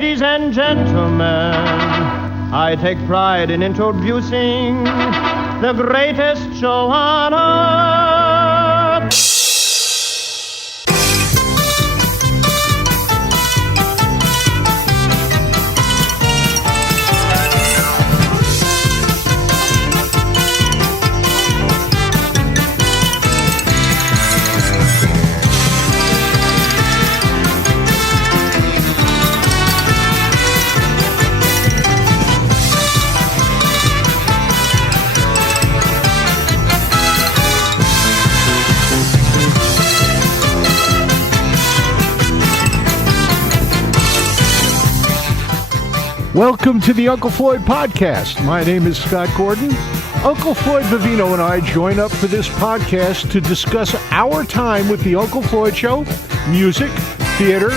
Ladies and gentlemen, I take pride in introducing the greatest show on earth. Welcome to the Uncle Floyd podcast. My name is Scott Gordon. Uncle Floyd Vivino and I join up for this podcast to discuss our time with the Uncle Floyd Show, music, theater,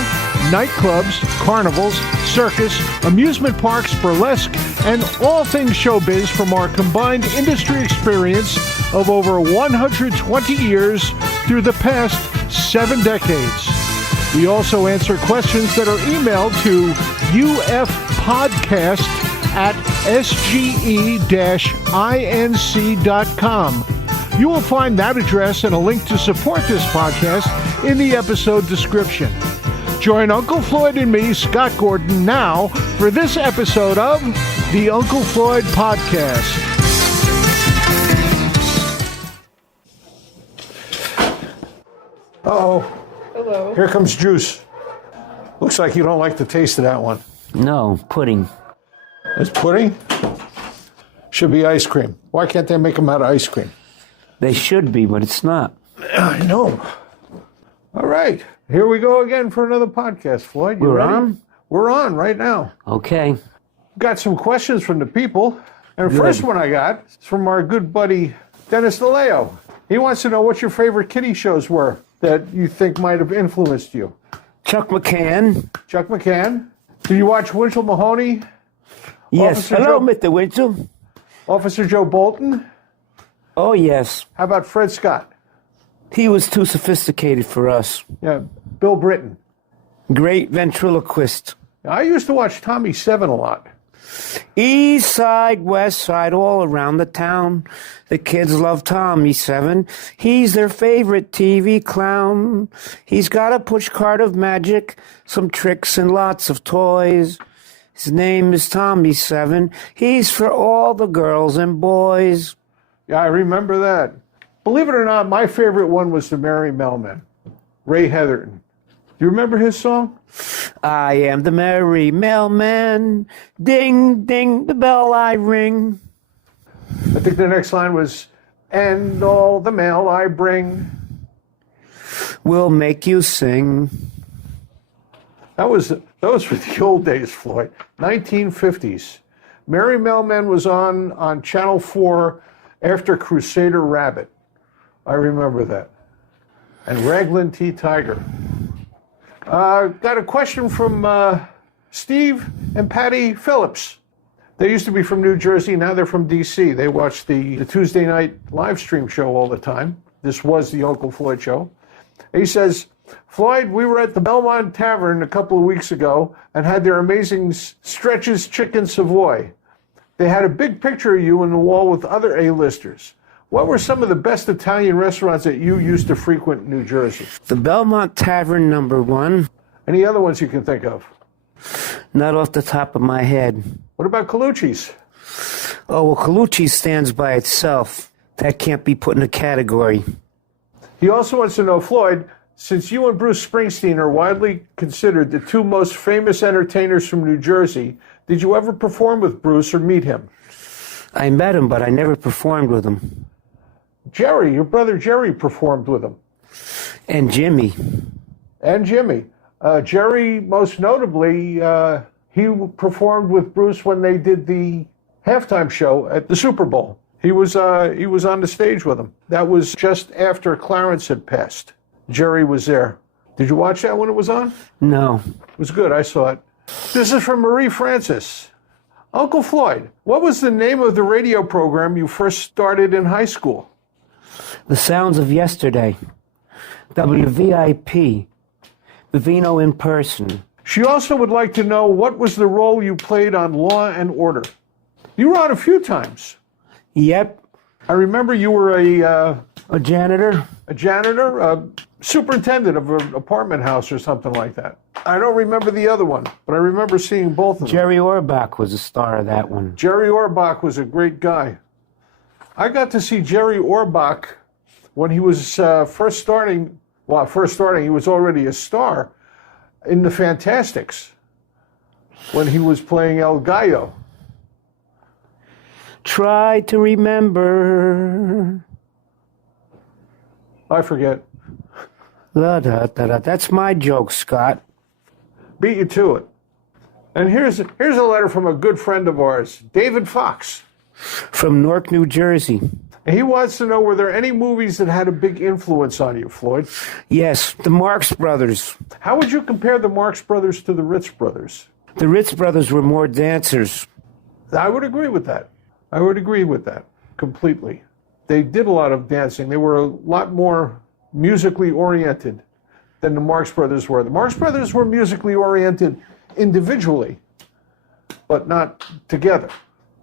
nightclubs, carnivals, circus, amusement parks, burlesque, and all things showbiz from our combined industry experience of over 120 years through the past 7 decades. We also answer questions that are emailed to ufpodcast@sge-inc.com. You will find that address and a link to support this podcast in the episode description. Join Uncle Floyd and me, Scott Gordon, now for this episode of the Uncle Floyd Podcast. Uh-oh. Hello. Here comes juice. Looks like you don't like the taste of that one. No, pudding. It's pudding? Should be ice cream. Why can't they make them out of ice cream? They should be, but it's not. I know. All right. Here we go again for another podcast, Floyd. You We're ready? on? We're on right now. Okay. Got some questions from the people. And the Good. first one I got is from our good buddy, Dennis DeLeo. He wants to know what your favorite kiddie shows were that you think might have influenced you. Chuck McCann. Chuck McCann. Did you watch Winchell Mahoney? Yes. Officer Hello, Joe- Mr. Winchell. Officer Joe Bolton? Oh, yes. How about Fred Scott? He was too sophisticated for us. Yeah, Bill Britton. Great ventriloquist. I used to watch Tommy Seven a lot. East side, west side, all around the town. The kids love Tommy Seven. He's their favorite TV clown. He's got a push cart of magic, some tricks and lots of toys. His name is Tommy Seven. He's for all the girls and boys. Yeah, I remember that. Believe it or not, my favorite one was the Merry Mailman, Ray Heatherton. Do you remember his song? I am the merry mailman. Ding, ding, the bell I ring. I think the next line was, and all the mail I bring. Will make you sing. Those were the old days, Floyd. 1950s. Merry Mailman was on Channel 4 after Crusader Rabbit. I remember that. And Raglan T. Tiger. Got a question from Steve and Patty Phillips. They used to be from New Jersey, now they're from D.C. They watch the Tuesday night live stream show all the time. This was the Uncle Floyd Show. He says, Floyd, we were at the Belmont Tavern a couple of weeks ago and had their amazing Stretch's Chicken Savoy. They had a big picture of you on the wall with other A-listers. What were some of the best Italian restaurants that you used to frequent in New Jersey? The Belmont Tavern, #1. Any other ones you can think of? Not off the top of my head. What about Colucci's? Oh, well, Colucci stands by itself. That can't be put in a category. He also wants to know, Floyd, since you and Bruce Springsteen are widely considered the two most famous entertainers from New Jersey, did you ever perform with Bruce or meet him? I met him, but I never performed with him. Jerry, your brother Jerry performed with him. And Jimmy. And Jimmy. Jerry, most notably, he performed with Bruce when they did the halftime show at the Super Bowl. He was on the stage with him. That was just after Clarence had passed. Jerry was there. Did you watch that when it was on? No. It was good. I saw it. This is from Marie Francis. Uncle Floyd, what was the name of the radio program you first started in high school? The Sounds of Yesterday. WVIP. Vivino in Person. She also would like to know what was the role you played on Law and Order. You were on a few times. Yep. I remember you were A janitor? a superintendent of an apartment house or something like that. I don't remember the other one, but I remember seeing both of them. Jerry Orbach was the star of that one. Jerry Orbach was a great guy. I got to see Jerry Orbach when he was first starting, he was already a star in the Fantastics when he was playing El Gallo. Try to remember. I forget. La, da, da, da. That's my joke, Scott. Beat you to it. And here's a letter from a good friend of ours, David Fox. From Newark, New Jersey. And he wants to know, were there any movies that had a big influence on you, Floyd? Yes, the Marx Brothers. How would you compare the Marx Brothers to the Ritz Brothers? The Ritz Brothers were more dancers. I would agree with that. I would agree with that completely. They did a lot of dancing. They were a lot more musically oriented than the Marx Brothers were. The Marx Brothers were musically oriented individually, but not together.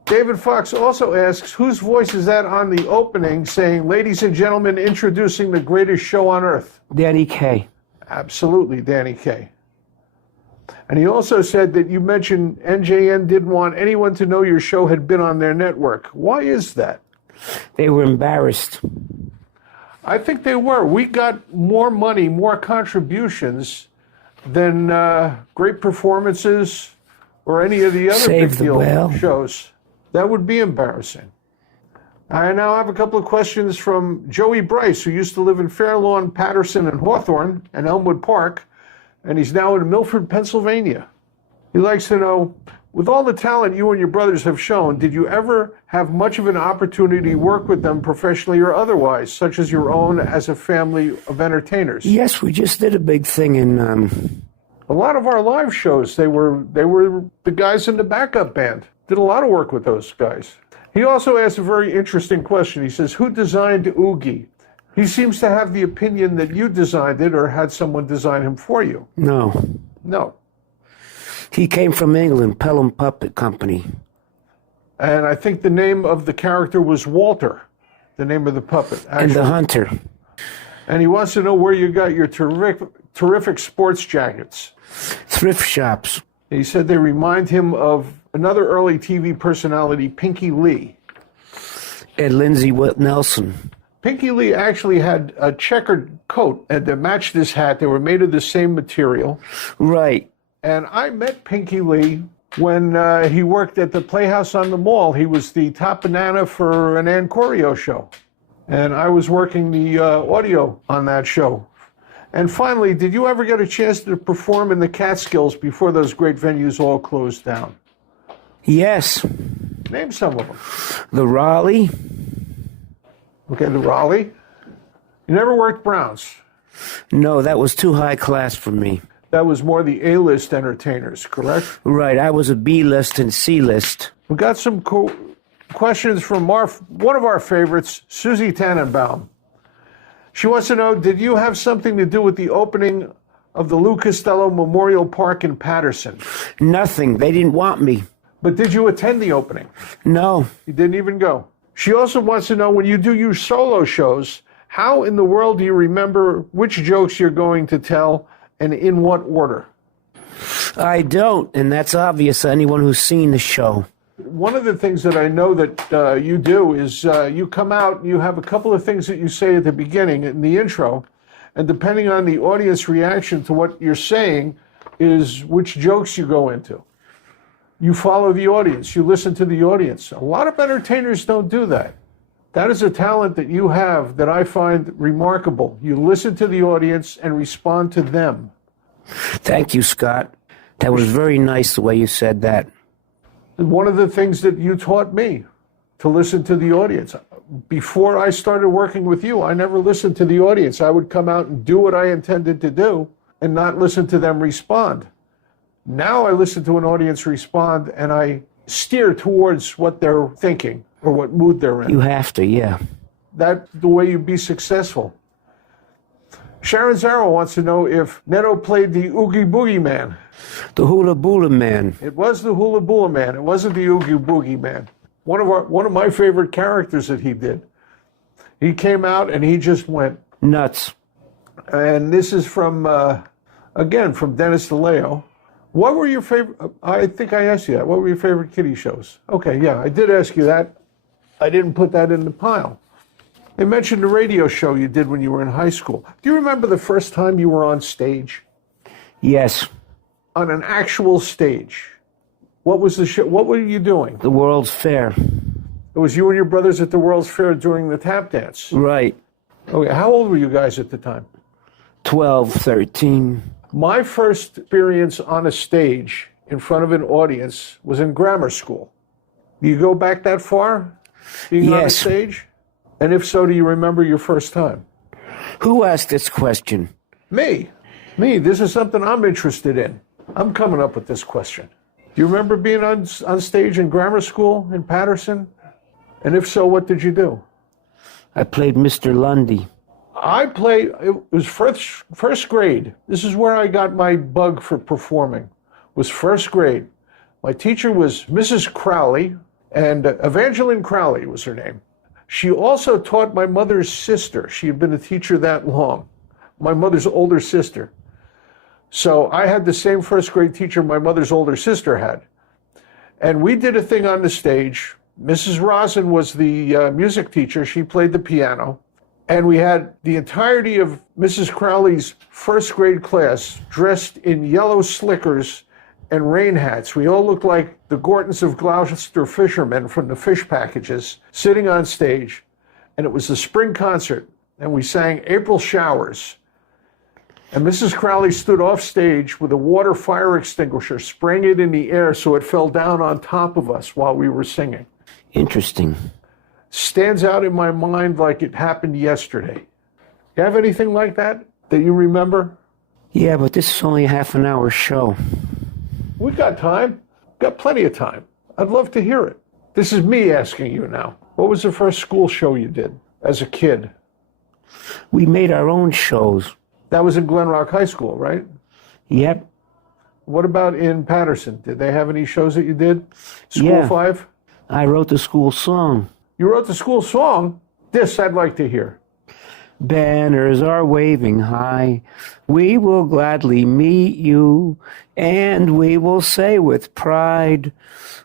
David Fox also asks, whose voice is that on the opening saying, ladies and gentlemen, introducing the greatest show on earth? Danny Kaye. Absolutely, Danny Kaye. And he also said that you mentioned NJN didn't want anyone to know your show had been on their network. Why is that? They were embarrassed. I think they were. We got more money, more contributions than great performances or any of the other big deal shows. That would be embarrassing. I now have a couple of questions from Joey Bryce, who used to live in Fair Lawn, Patterson, and Hawthorne, and Elmwood Park, and he's now in Milford, Pennsylvania. He likes to know, with all the talent you and your brothers have shown, did you ever have much of an opportunity to work with them professionally or otherwise, such as your own as a family of entertainers? Yes, we just did a big thing in... A lot of our live shows, they were the guys in the backup band. Did a lot of work with those guys. He also asked a very interesting question. He says, who designed Oogie? He seems to have the opinion that you designed it or had someone design him for you. No. No. He came from England, Pelham Puppet Company. And I think the name of the character was Walter, the name of the puppet. Actually. And the Hunter. And he wants to know where you got your terrific sports jackets. Thrift shops. He said they remind him of another early TV personality, Pinky Lee. And Lindsay Nelson. Pinky Lee actually had a checkered coat that matched this hat. They were made of the same material. Right. And I met Pinky Lee when he worked at the Playhouse on the Mall. He was the top banana for an Ann Corio show. And I was working the audio on that show. And finally, did you ever get a chance to perform in the Catskills before those great venues all closed down? Yes. Name some of them. The Raleigh. Okay, the Raleigh. You never worked Browns. No, that was too high class for me. That was more the A-list entertainers, correct? Right, I was a B-list and C-list. We got some questions from one of our favorites, Susie Tannenbaum. She wants to know, did you have something to do with the opening of the Lou Costello Memorial Park in Patterson? Nothing. They didn't want me. But did you attend the opening? No. You didn't even go. She also wants to know, when you do your solo shows, how in the world do you remember which jokes you're going to tell and in what order? I don't, and that's obvious to anyone who's seen the show. One of the things that I know that you do is you come out and you have a couple of things that you say at the beginning, in the intro, and depending on the audience reaction to what you're saying is which jokes you go into. You follow the audience. You listen to the audience. A lot of entertainers don't do that. That is a talent that you have that I find remarkable. You listen to the audience and respond to them. Thank you, Scott. That was very nice the way you said that. One of the things that you taught me, to listen to the audience. Before I started working with you, I never listened to the audience. I would come out and do what I intended to do and not listen to them respond. Now I listen to an audience respond and I steer towards what they're thinking or what mood they're in. You have to, yeah. That's the way you be successful. Sharon Zarrow wants to know if Neto played the Oogie Boogie Man. The Hula Boola Man. It was the Hula Boola Man. It wasn't the Oogie Boogie Man. One of my favorite characters that he did. He came out and he just went nuts. And this is from, again, from Dennis DeLeo. What were your favorite, I think I asked you that. What were your favorite kiddie shows? Okay, yeah, I did ask you that. I didn't put that in the pile. They mentioned the radio show you did when you were in high school. Do you remember the first time you were on stage? Yes. On an actual stage? What was the show? What were you doing? The World's Fair. It was you and your brothers at the World's Fair during the tap dance? Right. Okay, how old were you guys at the time? 12, 13. My first experience on a stage in front of an audience was in grammar school. Do you go back that far? Being on a stage? And if so, do you remember your first time? Who asked this question? Me. This is something I'm interested in. I'm coming up with this question. Do you remember being on stage in grammar school in Patterson? And if so, what did you do? I played Mr. Lundy. It was first grade. This is where I got my bug for performing, was first grade. My teacher was Mrs. Crowley, and Evangeline Crowley was her name. She also taught my mother's sister. She had been a teacher that long, my mother's older sister. So I had the same first grade teacher my mother's older sister had. And we did a thing on the stage. Mrs. Rosin was the music teacher. She played the piano. And we had the entirety of Mrs. Crowley's first grade class dressed in yellow slickers and rain hats. We all looked like the Gortons of Gloucester fishermen from the fish packages, sitting on stage. And it was the spring concert. And we sang April Showers. And Mrs. Crowley stood off stage with a water fire extinguisher, spraying it in the air so it fell down on top of us while we were singing. Interesting. Stands out in my mind like it happened yesterday. You have anything like that you remember? Yeah, but this is only a half-an-hour show. We've got time. Got plenty of time. I'd love to hear it. This is me asking you now. What was the first school show you did as a kid? We made our own shows. That was in Glen Rock High School, right? Yep. What about in Patterson? Did they have any shows that you did? School 5? I wrote the school song. You wrote the school song? This I'd like to hear. Banners are waving high. We will gladly meet you, and we will say with pride,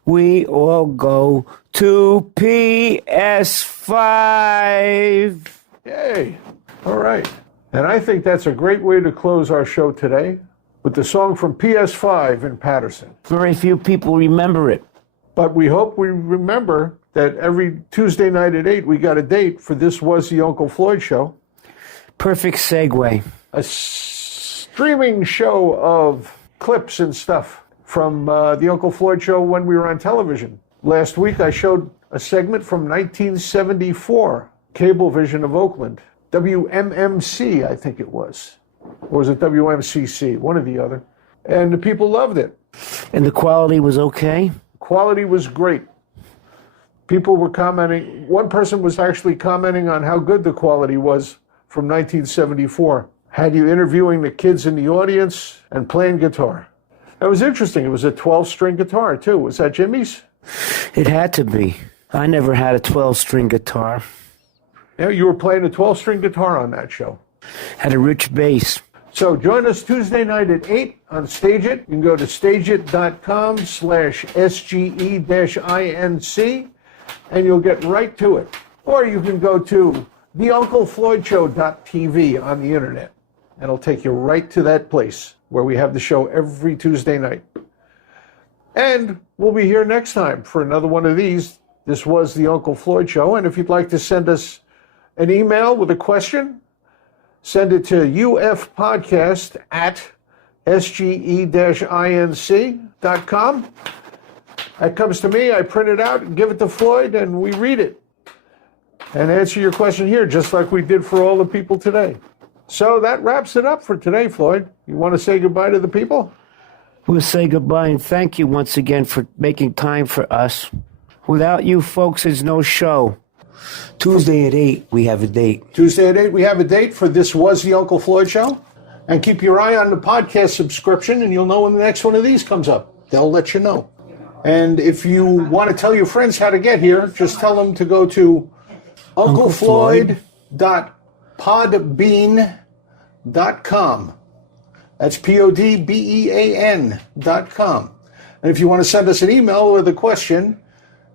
we all go to PS5. Yay. All right. And I think that's a great way to close our show today with the song from PS5 in Patterson. Very few people remember it. But we hope we remember that every Tuesday night at 8, we got a date for This Was the Uncle Floyd Show. Perfect segue. A streaming show of clips and stuff from the Uncle Floyd Show when we were on television. Last week, I showed a segment from 1974, Cablevision of Oakland. WMMC, I think it was. Or was it WMCC? One or the other. And the people loved it. And the quality was okay? Quality was great. People were commenting. One person was actually commenting on how good the quality was from 1974. Had you interviewing the kids in the audience and playing guitar. It was interesting. It was a 12-string guitar, too. Was that Jimmy's? It had to be. I never had a 12-string guitar. Yeah, you were playing a 12-string guitar on that show. Had a rich bass. So join us Tuesday night at 8 on Stage It. You can go to stageit.com/SGE-INC and you'll get right to it. Or you can go to theunclefloydshow.tv on the internet and it'll take you right to that place where we have the show every Tuesday night. And we'll be here next time for another one of these. This was the Uncle Floyd Show. And if you'd like to send us an email with a question, send it to ufpodcast@sge-inc.com. That comes to me, I print it out and give it to Floyd, and we read it and answer your question here, just like we did for all the people today. So that wraps it up for today, Floyd. You want to say goodbye to the people? We'll say goodbye and thank you once again for making time for us. Without you folks, there's no show. Tuesday at 8, we have a date. Tuesday at 8, we have a date for This Was the Uncle Floyd Show. And keep your eye on the podcast subscription, and you'll know when the next one of these comes up. They'll let you know. And if you want to tell your friends how to get here, just tell them to go to unclefloyd.podbean.com. That's PODBEAN.com. And if you want to send us an email with a question,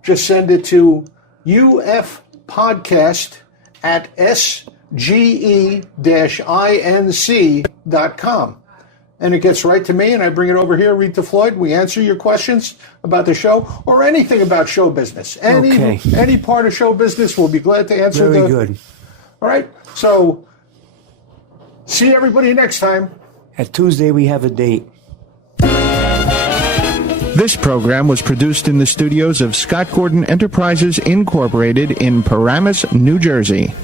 just send it to ufpodcast@sge-inc.com. And it gets right to me, and I bring it over here, read to Floyd. We answer your questions about the show or anything about show business. Any part of show business, we'll be glad to answer. Very good. All right. So, see everybody next time. At Tuesday, we have a date. This program was produced in the studios of Scott Gordon Enterprises, Incorporated in Paramus, New Jersey.